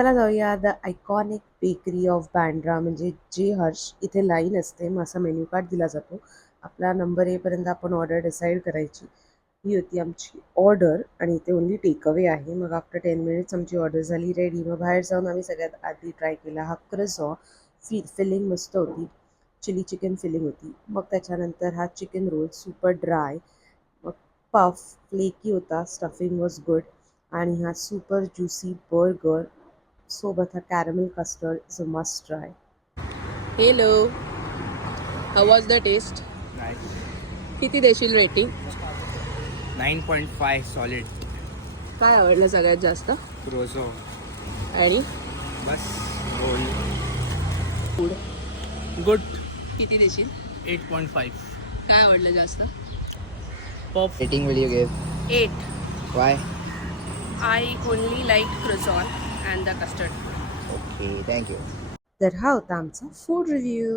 चला जाऊया the iconic bakery of Bandra म्हणजे जे हर्ष. इथे लाईन असते, मग असा मेन्यू कार्ड दिला जातो. आपला नंबर येईपर्यंत आपण ऑर्डर डिसाईड करायची. ही होती आमची ऑर्डर आणि इथे ओन्ली टेकअवे आहे. मग आफ्टर 10 मिनिट्स आमची ऑर्डर झाली रेडी. मग बाहेर जाऊन आम्ही सगळ्यात आधी ट्राय केला हा क्रसॉ. फिलिंग मस्त होती, चिली चिकन फिलिंग होती. मग त्याच्यानंतर हा चिकन रोल सुपर ड्राय. मग पफ फ्लेकी होता, स्टफिंग वॉज गुड. आणि हा सुपर ज्युसी बर्गर सोबत हा caramel custard is a must try. Hello, how was the taste? किती देशील रेटिंग? 9.5 सॉलिड. काय आवडलं सगळ्यात जास्त? क्रोझो. आणि बस रोल फूड गुड. किती देशील? 8.5. काय आवडलं जास्त? Puff. Rating will you give? 8. Why? I only like croissant and the custard. Okay, thank you. तर हा होता आमचा फूड रिव्ह्यू.